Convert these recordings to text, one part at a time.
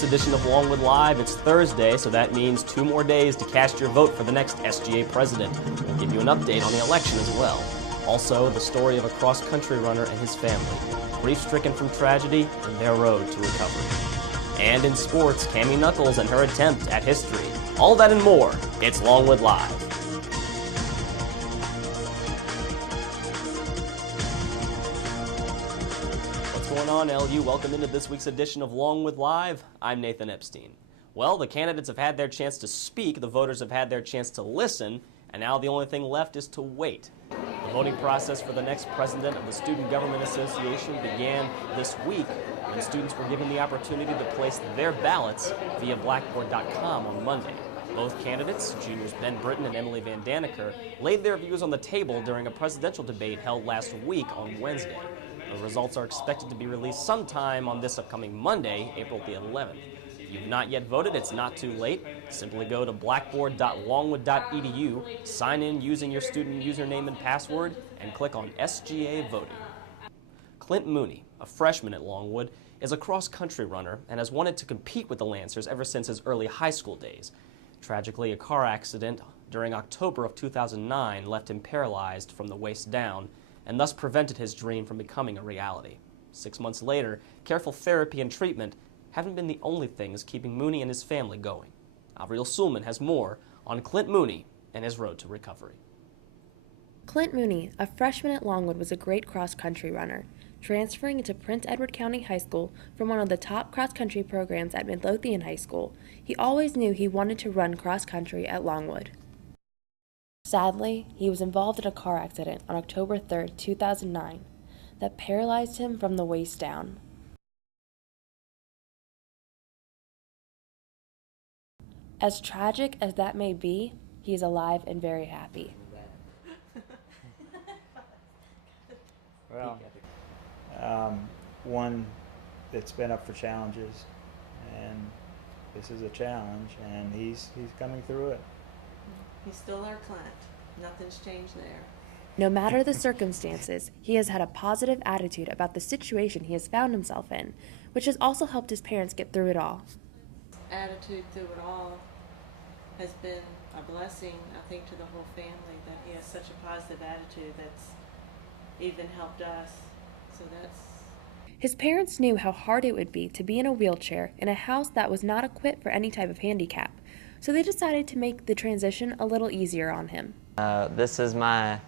week's edition of Longwood Live. It's Thursday, so that means 2 more days to cast your vote for the next SGA president. We'll give you an update on the election as well. Also, the story of a cross-country runner and his family, grief-stricken from tragedy and their road to recovery. And in sports, Cammy Knuckles and her attempt at history. All that and more, it's Longwood Live. What's going on, LU? Welcome into this week's edition of Longwood Live. I'm Nathan Epstein. Well, the candidates have had their chance to speak, the voters have had their chance to listen, and now the only thing left is to wait. The voting process for the next president of the Student Government Association began this week when students were given the opportunity to place their ballots via blackboard.com on Monday. Both candidates, juniors Ben Britton and Emily Van Daneker, laid their views on the table during a presidential debate held last week on Wednesday. The results are expected to be released sometime on this upcoming Monday, April the 11th. If you've not yet voted, it's not too late. Simply go to blackboard.longwood.edu, sign in using your student username and password, and click on SGA Voting. Clint Mooney, a freshman at Longwood, is a cross-country runner and has wanted to compete with the Lancers ever since his early high school days. Tragically, a car accident during October of 2009 left him paralyzed from the waist down, and thus prevented his dream from becoming a reality. 6 months later, careful therapy and treatment haven't been the only things keeping Mooney and his family going. Avril Suleman has more on Clint Mooney and his road to recovery. Clint Mooney, a freshman at Longwood, was a great cross-country runner, transferring into Prince Edward County High School from one of the top cross-country programs at Midlothian High School. He always knew he wanted to run cross-country at Longwood. Sadly, he was involved in a car accident on October 3, 2009, that paralyzed him from the waist down. As tragic as that may be, he is alive and very happy. Well, one that's been up for challenges, and this is a challenge, and he's coming through it. He's still our Clint. Nothing's changed there. No matter the circumstances, he has had a positive attitude about the situation he has found himself in, which has also helped his parents get through it all. Attitude through it all has been a blessing, I think, to the whole family, that he has such a positive attitude that's even helped us. So that's... His parents knew how hard it would be to be in a wheelchair in a house that was not equipped for any type of handicap, so they decided to make the transition a little easier on him. This is my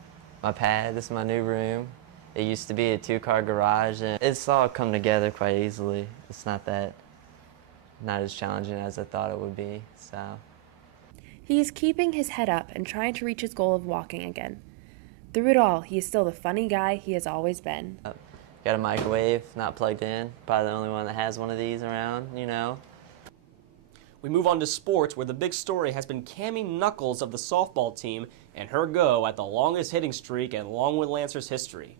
pad. This is my new room. It used to be a 2-car garage, and it's all come together quite easily. It's not as challenging as I thought it would be. So he is keeping his head up and trying to reach his goal of walking again. Through it all, he is still the funny guy he has always been. Got a microwave, not plugged in. Probably the only one that has one of these around, you know. We move on to sports, where the big story has been Cammy Knuckles of the softball team and her go at the longest hitting streak in Longwood Lancers history.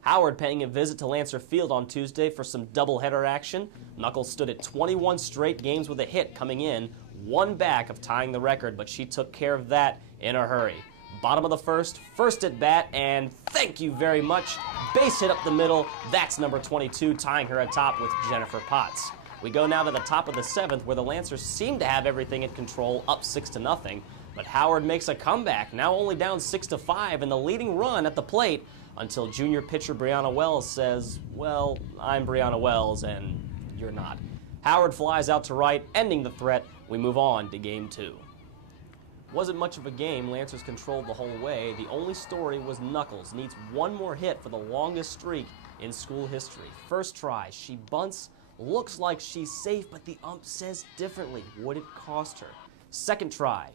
Howard paying a visit to Lancer Field on Tuesday for some doubleheader action. Knuckles stood at 21 straight games with a hit coming in, one back of tying the record, but she took care of that in a hurry. Bottom of the first at bat, and thank you very much. Base hit up the middle, that's number 22, tying her atop with Jennifer Potts. We go now to the top of the 7th, where the Lancers seem to have everything in control, up 6-0. But Howard makes a comeback, now only down 6-5 in the leading run at the plate, until junior pitcher Brianna Wells says, well, I'm Brianna Wells, and you're not. Howard flies out to right, ending the threat. We move on to Game 2. Wasn't much of a game. Lancers controlled the whole way. The only story was Knuckles needs one more hit for the longest streak in school history. First try, she bunts. Looks like she's safe, but the ump says differently. Would it cost her? Second try.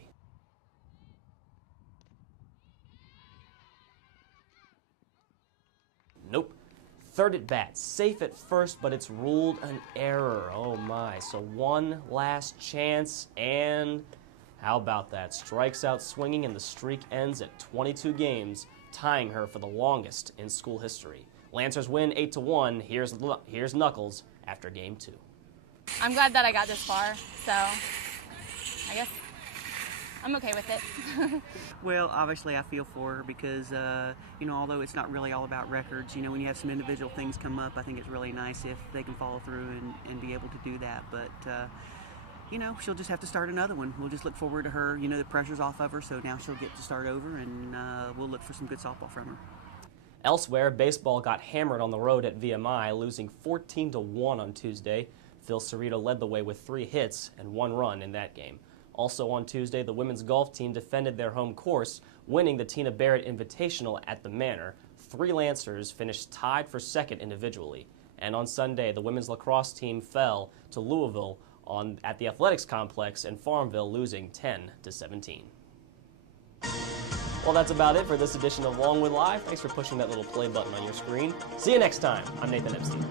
Nope. Third at bat. Safe at first, but it's ruled an error. Oh my. So one last chance, and how about that? Strikes out swinging, and the streak ends at 22 games, tying her for the longest in school history. Lancers win 8-1. Here's Knuckles after Game 2. I'm glad that I got this far, so I guess I'm okay with it. Well, obviously I feel for her because, you know, although it's not really all about records, you know, when you have some individual things come up, I think it's really nice if they can follow through and be able to do that. But, you know, she'll just have to start another one. We'll just look forward to her. You know, the pressure's off of her, so now she'll get to start over, and we'll look for some good softball from her. Elsewhere, baseball got hammered on the road at VMI, losing 14-1 on Tuesday. Phil Cerrito led the way with 3 hits and 1 run in that game. Also on Tuesday, the women's golf team defended their home course, winning the Tina Barrett Invitational at the Manor. 3 Lancers finished tied for second individually. And on Sunday, the women's lacrosse team fell to Louisville at the Athletics Complex in Farmville, losing 10-17. Well, that's about it for this edition of Long with Live. Thanks for pushing that little play button on your screen. See you next time. I'm Nathan Epstein.